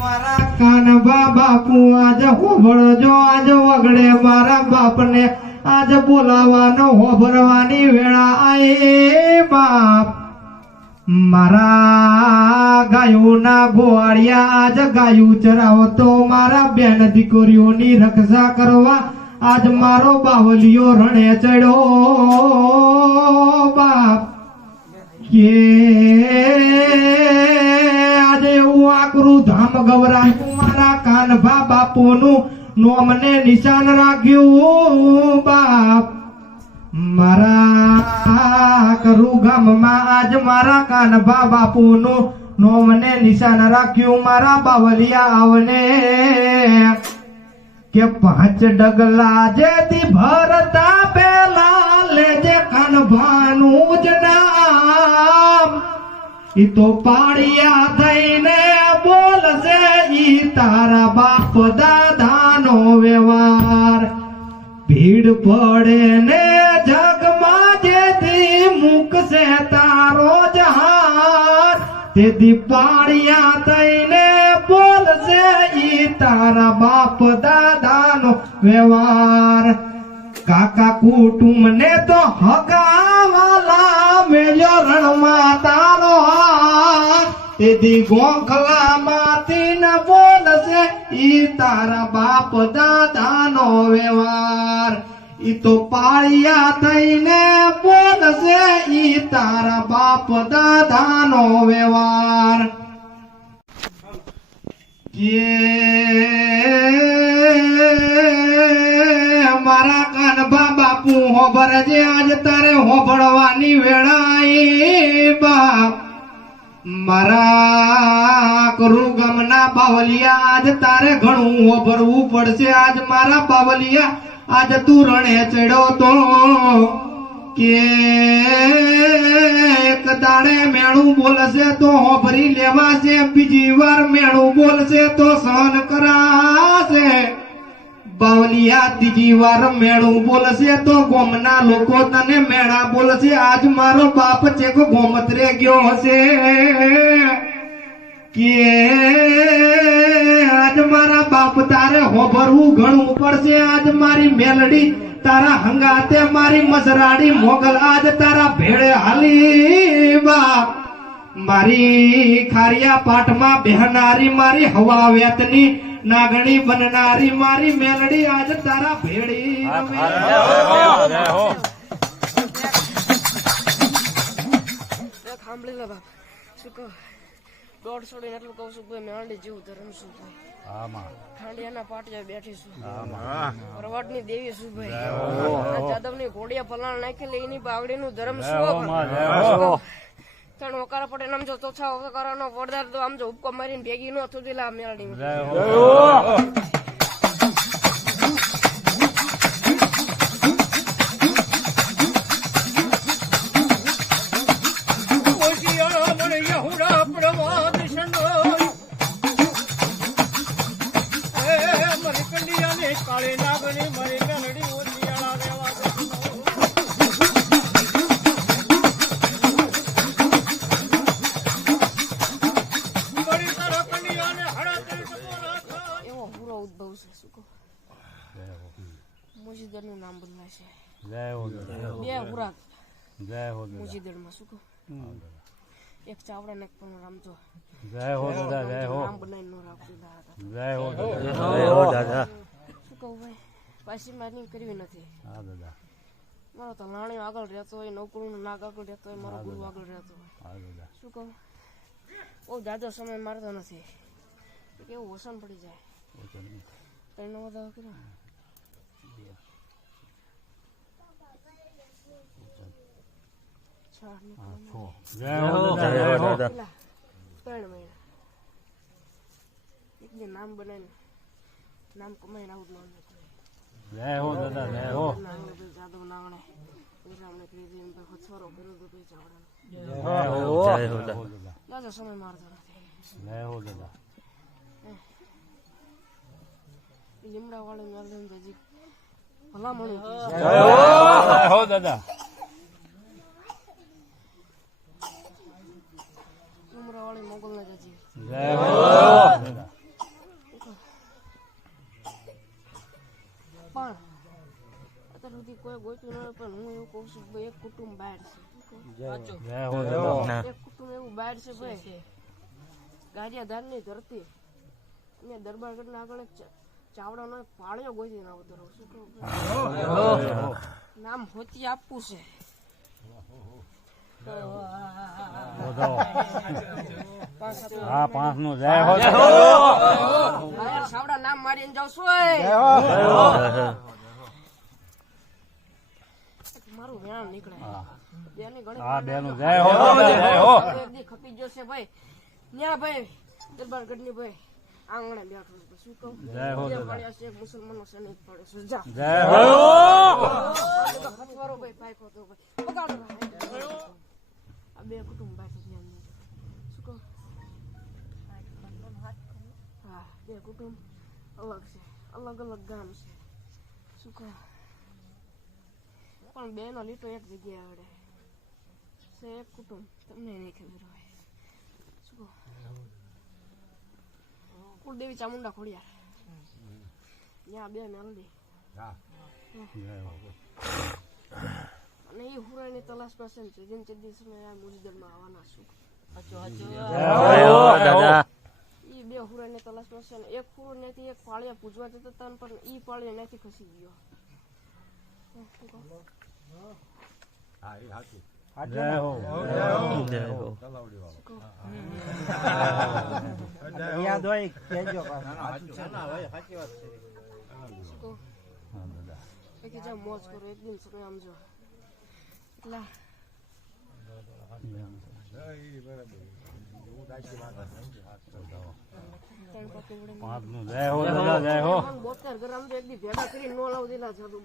મારા કાનભા બાપુ આજ હોભળજો, આજ વગડે મારા બાપને આજ બોલાવાનો હોભરવાની વેળા આઈ બાપ. મારા ગાયોના ગોવાળિયા આજ ગાયું ચરાવતો, મારા બેન દીકરીઓની રક્ષા કરવા આજ મારો બાવલિયો રણે ચડ્યો બાપ. કે આજે એવું આકરું ધામ ગવરાયું, મારા કાનભા બાપુનું નોમને નિશાન રાખ્યું બાપ. મારા કરું ગામમાં આજ મારા કાનભા બાપુનું નોમને નિશાન રાખ્યું. મારા બાવલિયા આવને કે 5 ડગલા જેથી ભરતા પેલા લેજે કાનભાનું જ નામ. ઈ તો પાળિયા થઈને બોલશે, ઈ તારા બાપ દાદાનો વ્યવહાર. ભીડ પડે ને જગમાં જેથી મૂકશે તારો જહાર, તેથી પાળિયા થઈને બોલશે, ઈ તારા બાપ દાદાનો વ્યવહાર. કાકા કુટુંબ ને તો હગાવાલા મેલ્યો રણમાં તારો હાથ, તેથી ગોખલા માંથી ન બોલશે, ઈ તારા બાપ દાદાનો વ્યવહાર. ઈ તો પાળિયા થઈને બોલશે, ઈ તારા બાપ દાદાનો વ્યવહાર. મારા કાનભા બાપુ હોભરજે, આજ તારે હોભળવાની વેળા આઈ બાપ. મારા કરું ગામના બાવલિયા આજ તારે ઘણું હોભરવું પડશે. આજ મારા બાવલિયા આજ તું રણે ચડ્યો તો, કે એક દાડે મેણું બોલશે તો હોભરી લેવાશે, બીજી વાર મેણું બોલશે તો સહન કરાશે. બાવલિયા ત્રીજી વાર મેણું બોલશે તો ગોમના લોકો તને મેણા બોલશે. આજ મારો બાપ ચેક ગોમત્રે ગયો હશે, કે આજ મારા બાપ તારે હોભરવું ઘણું પડશે. આજ મારી મેલડી તારા હંગાતે, મારી મસરાડી મોગલ આજ તારા ભેળે હાલી બાપ. મારી ખારિયા પાઠમાં બેહનારી, મારી હવા વેતની નાગણી બનનારી, મારી મેલડી આજ તારા ભેળી. સાંભળી લે બાપ, શું કહું 150 એટલું કહું છું ભાઈ, મેલડી જેવું ધર્મ શું ભાઈ. ઠાંડિયાના પાટિયા બેઠી છું, પરવાડની દેવી છું ભાઈ. જાદવની ઘોડિયા પલાણ નાખેલી એની બાવડીનું ધર્મ શું. ત્રણ ઓકારા પડે આમ જો ચોથા ઓકારાનો પડદાર તો આમ જો ઉપકો મારીને ભેગી નો થતી લા મેળડી. કાળી નાગણી મારી મેલડી ઓછિયાળા રેવા મુજીદરનું નામ બદલાશે. બે હુરાત મુજીદરમાં શું કહું, એક ચાવડા ને એક પણ રામજો નામ બનાવીને નો રાખજો. શું કહું ભાઈ, પાછી મારી કરવી નથી. મારો તો લાણીઓ આગળ રહેતો હોય, નૌકરું નાગ આગળ રહેતો હોય, મારો ગુરુ આગળ રહેતો હોય. શું કહું, બહુ જાજો સમય મારતો નથી, કેવું વસન પડી જાય. કઈ નો વધારો કર્યો નામ બનાવીને નામ કમાઈને આવું જાદવ નાગણે છોરો કર્યો તો સમય મારતો નથી. લીમડા વાળી મેલડી હજી ભલામણું દાદા જય હો દાદા. પણ અત્યાર સુધી કોઈ ગોતું ન હોય, પણ હું એવું કહું છું કે એક કુટુંબ બહાર છે. જય હો દાદા. એક કુટુંબ એવું બહાર છે ભાઈ, ગારિયાધારની ધરતી. મેં દરબારગઢના આગળ એક ચાવડાનો એક પાળિયો ગોતી ના ઉતરો. શું કહું ભાઈ? નામ હોતી આપવું છે. હા 5 નું જય હો ચાવડા નામ મારીને જાઉં છું. મારું વેણ નીકળે. બેની ઘણી હા 2 નું જય હો દાદા. જય હો. દી ખપી ગયો છે ભાઈ. ન્યા ભાઈ દરબારગઢની ભાઈ આંગણે બેઠો છે. શું કહું? જય હો બે દાદા. પડ્યા છે, એક મુસલમાનો સૈનિક પડે છે. જા જય હો. હથવારો ભાઈ પાઇકો તો ભાઈ પગાડો ભાઈ. આ બે કુટુંબ પાસે ધ્યાન દેજો. શું કહું? હા, બે કુટુંબ અલગ છે, અલગ અલગ ગામ છે. શું કહું? પણ બે નો લીટો એક જગ્યાએ આવડે છે. એક કુટુંબ તમને નહીં ખબર હોય. શું કહું? કુળદેવી ચામુંડા ખોડિયાર. ત્યાં બે મેલડી અને એ હુરાની તલાશમાં છે ને જેમ ચેદીસને આ મુજદરમાં આવવાના. શું જય હો દાદા. એ બે હુરાની તલાશમાં છે ને એક હુરો ત્યાંથી એક પાળિયા પૂજવા જતા હતા ને પણ એ પાળિયા ત્યાંથી ખસી ગયો. જય હો. યાદ હોય કહેજો. એક જ્યાં મોજ કરો એક દિન સમય આમ જો એટલા પાંચ નું જય હો દાદા. જય હો. 72 ગ્રામ તો એક દી ભેગા કરીને નો લાવ દેલા જાદુ.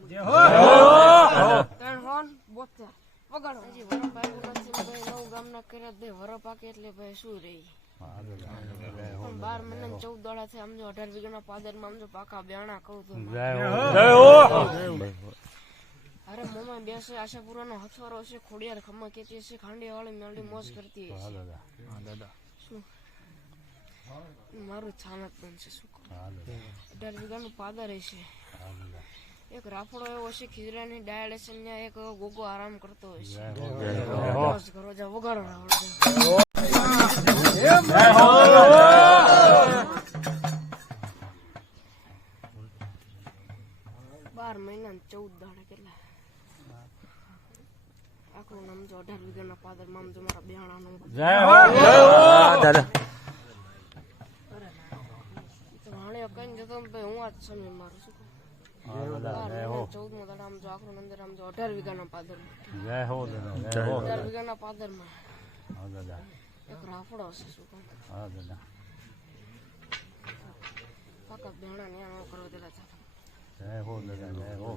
ત્રણ હોન 72 વગાડો. હજી વરો પાકે નથી ભાઈ. 9 ગામના કર્યા બે વરો પાકે એટલે ભાઈ શું રહી. પણ 12 મહિના 14 દાડા થી આમ જો 18 વીઘાના પાદરમાં આમ જો પાકા બેણા કહું તો જય હો. અરે મોમાં બેસે આશાપુરાનો હથવારો છે. ખોડિયાર ખમ્મા કેતી છે. ખાંડિયા વાળી મેલડી મોજ કરતી હશે. શું મારું છાનક બનશે. શું કહું? 18 વીઘાનું પાદર હશે. એક રાફડો એવો છે ખીજરાની ડાળ છે. ત્યાં એક ગોગો આરામ કરતો હોય છે. મોજ કરો જા વગાડો રાવડો. 12 મહિના 14 દાડા કેટલા આખું નામ જો 18 વીઘાના પાદરમાં આમ જો મારા બેહાણાનું. જય હો દાદા. તો હાણે કઈ જતો ને ભાઈ હું આજ સમય મારું. શું કહું? હા દાદા. જય હો. 14મો દાડા આમ જો આખું અંદર આમ જો 18 વીઘાના પાદરમાં. જય હો દાદા. જય હો. 18 વીઘાના પાદરમાં હા દાદા. એક રાફડો હશે. શું કહું? હા દાદા. પાકા બેહાણા ન્યા ન કરો દેલા. જય હો દાદા. જય હો.